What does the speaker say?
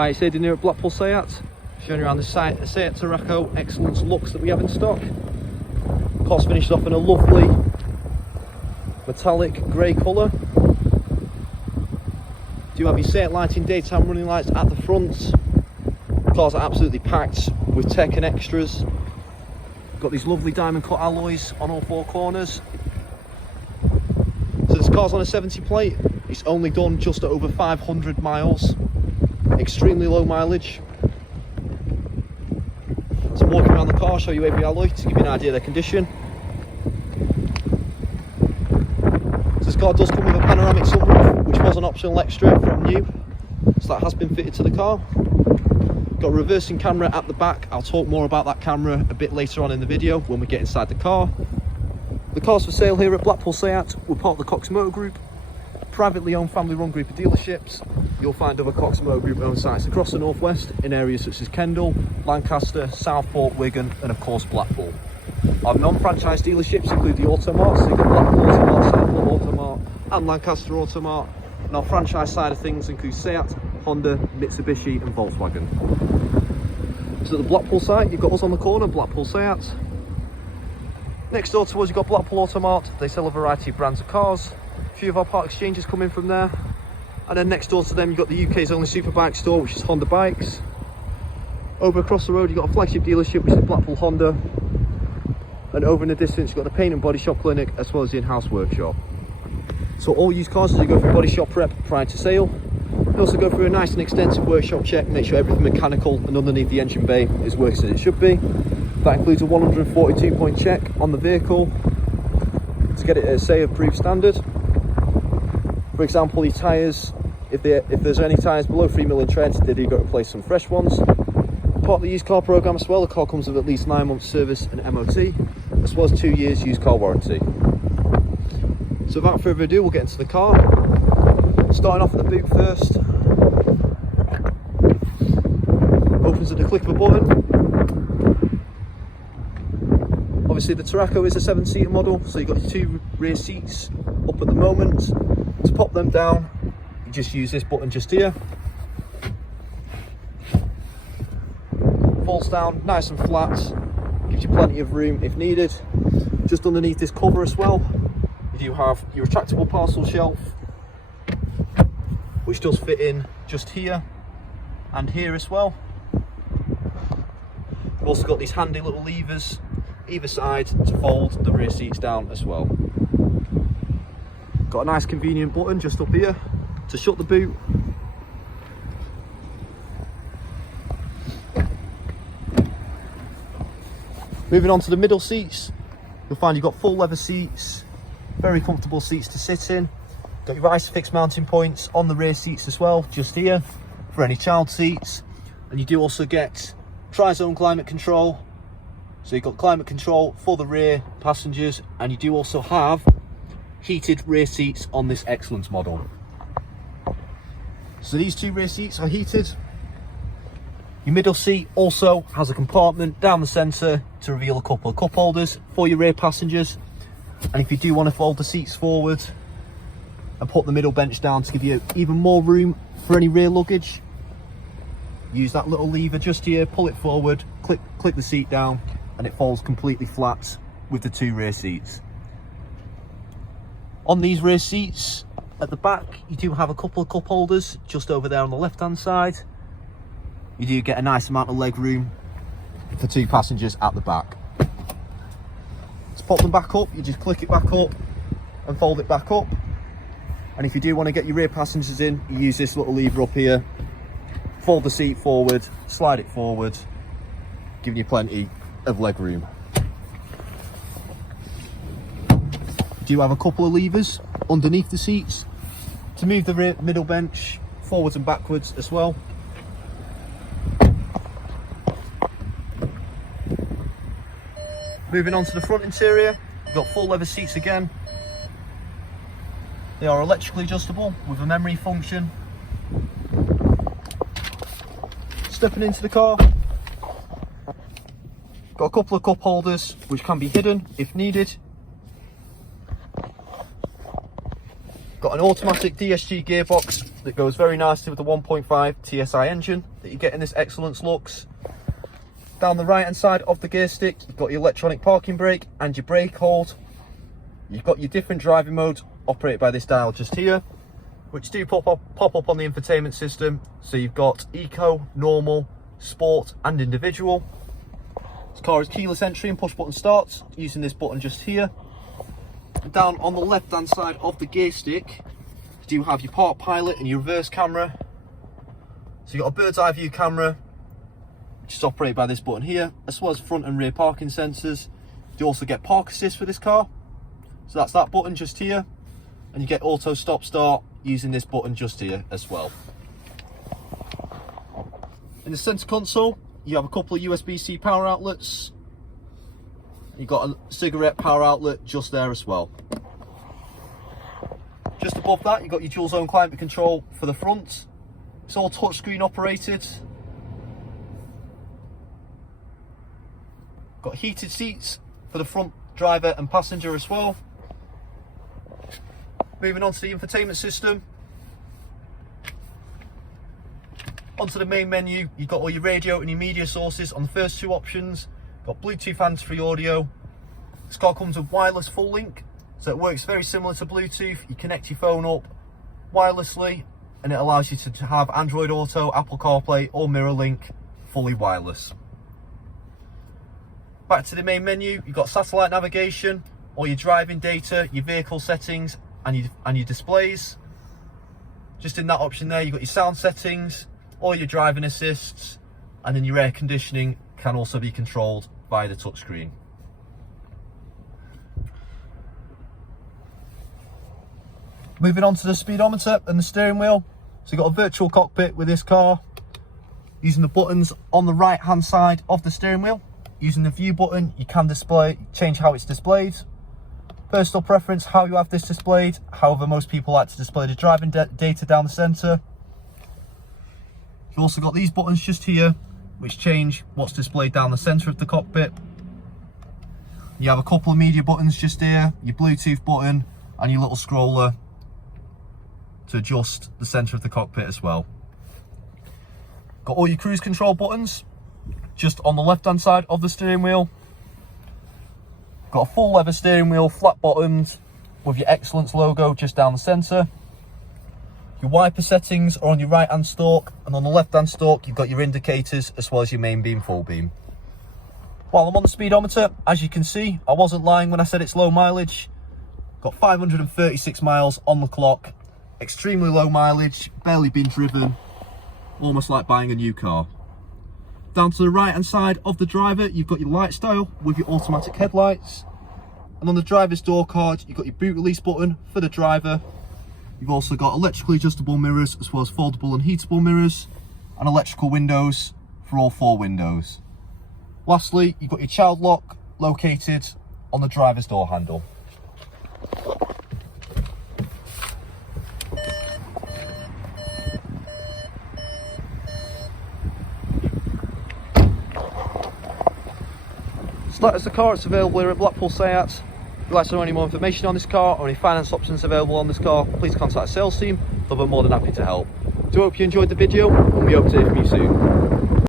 Hi, it's Aidan here at Blackpool SEAT, showing you around the SEAT Tarraco XCELLENCE Lux that we have in stock. Car's finished off in a lovely metallic grey colour. Do have your SEAT lighting, daytime running lights at the front. Cars are absolutely packed with tech and extras. Got these lovely diamond cut alloys on all four corners. So this car's on a 70 plate. It's only done just over 500 miles. Extremely low mileage. So I'm walking around the car, show you every alloy to give you an idea of their condition. So this car does come with a panoramic sunroof, which was an optional extra from new, so that has been fitted to the car. Got a reversing camera at the back. I'll talk more about that camera a bit later on in the video when we get inside the car. The car's for sale here at Blackpool SEAT. We're part of the Cox Motor Group, privately owned, family run group of dealerships. You'll find other Cox Motor Group owned sites across the northwest in areas such as Kendal, Lancaster, Southport, Wigan and of course Blackpool. Our non-franchise dealerships include the Automart, so you've got Blackpool Automart, Southport Automart and Lancaster Automart. And our franchise side of things includes SEAT, Honda, Mitsubishi and Volkswagen. So at the Blackpool site, you've got us on the corner, Blackpool SEAT. Next door to us, you've got Blackpool Automart. They sell a variety of brands of cars. A few of our part exchanges come in from there. And then next door to them, you've got the UK's only superbike store, which is Honda Bikes. Over across the road, you've got a flagship dealership, which is Blackpool Honda. And over in the distance, you've got the paint and body shop clinic, as well as the in-house workshop. So all used cars, as you go through body shop prep prior to sale. You also go through a nice and extensive workshop check, make sure everything mechanical and underneath the engine bay is working as it should be. That includes a 142-point check on the vehicle to get it at a SEA approved standard. For example, your tyres, if there's any tyres below 3 mm tread, they do go to replace some fresh ones. Part of the used car programme as well, the car comes with at least 9 months service and MOT, as well as 2 years used car warranty. So without further ado, we'll get into the car. Starting off at the boot first. Opens at the click of a button. Obviously the Tarraco is a 7-seater model, so you've got your 2 rear seats up at the moment. To pop them down, you just use this button just here. Falls down nice and flat, gives you plenty of room if needed. Just underneath this cover as well, you do have your retractable parcel shelf, which does fit in just here and here as well. You've also got these handy little levers either side to fold the rear seats down as well. Got a nice convenient button just up here to shut the boot. Moving on to the middle seats, you'll find you've got full leather seats, very comfortable seats to sit in. Got your ISOFIX mounting points on the rear seats as well, just here for any child seats. And you do also get tri-zone climate control. So you've got climate control for the rear passengers, and you do also have heated rear seats on this XCELLENCE model. So these 2 rear seats are heated. Your middle seat also has a compartment down the centre to reveal a couple of cup holders for your rear passengers. And if you do want to fold the seats forward and put the middle bench down to give you even more room for any rear luggage, use that little lever just here, pull it forward, click the seat down, and it falls completely flat with the 2 rear seats. On these rear seats at the back, you do have a couple of cup holders just over there on the left hand side. You do get a nice amount of leg room for 2 passengers at the back. To pop them back up, you just click it back up and fold it back up. And if you do want to get your rear passengers in, you use this little lever up here, fold the seat forward, slide it forward, giving you plenty of leg room. You do have a couple of levers underneath the seats to move the rear middle bench forwards and backwards as well. Moving on to the front interior, you've got full leather seats again. They are electrically adjustable with a memory function. Stepping into the car, got a couple of cup holders which can be hidden if needed. Got got an automatic DSG gearbox that goes very nicely with the 1.5 TSI engine that you get in this XCELLENCE Lux. Down the right hand side of the gear stick, you've got your electronic parking brake and your brake hold. You've got your different driving modes operated by this dial just here, which do pop up on the infotainment system. So you've got eco, normal, sport and individual. This car is keyless entry and push button start using this button just here. Down on the left hand side of the gear stick, you do have your park pilot and your reverse camera. So you've got a bird's eye view camera, which is operated by this button here, as well as front and rear parking sensors. You also get park assist with this car. So that's that button just here. And you get auto stop start using this button just here as well. In the center console, you have a couple of USB-C power outlets. You've got a cigarette power outlet just there as well. Just above that, you've got your dual zone climate control for the front. It's all touchscreen operated. Got heated seats for the front driver and passenger as well. Moving on to the infotainment system. Onto the main menu, you've got all your radio and your media sources on the first two options. Got Bluetooth hands-free audio. This car comes with wireless full link, so it works very similar to Bluetooth. You connect your phone up wirelessly and it allows you to have Android Auto, Apple CarPlay or MirrorLink fully wireless. Back to the main menu, you've got satellite navigation, all your driving data, your vehicle settings and your displays. Just in that option there, you've got your sound settings, all your driving assists, and then your air conditioning can also be controlled via the touchscreen. Moving on to the speedometer and the steering wheel. So you've got a virtual cockpit with this car, using the buttons on the right hand side of the steering wheel. Using the view button, you can change how it's displayed. Personal preference, how you have this displayed. However, most people like to display the driving data down the center. You've also got these buttons just here, which change what's displayed down the center of the cockpit. You have a couple of media buttons just here, your Bluetooth button and your little scroller to adjust the center of the cockpit as well. Got all your cruise control buttons just on the left hand side of the steering wheel. Got a full leather steering wheel, flat bottomed, with your XCELLENCE logo just down the center. Your wiper settings are on your right hand stalk, and on the left hand stalk you've got your indicators as well as your main beam, full beam. While I'm on the speedometer, as you can see, I wasn't lying when I said it's low mileage. Got 536 miles on the clock, extremely low mileage, barely been driven, almost like buying a new car. Down to the right hand side of the driver, you've got your light style with your automatic headlights. And on the driver's door card, you've got your boot release button for the driver. You've also got electrically adjustable mirrors as well as foldable and heatable mirrors, and electrical windows for all four windows. Lastly, you've got your child lock located on the driver's door handle. So that is the car. It's available here at Blackpool SEAT. If you'd like to know any more information on this car or any finance options available on this car, please contact the sales team. They'll be more than happy to help. Do hope you enjoyed the video, and we hope to hear from you soon.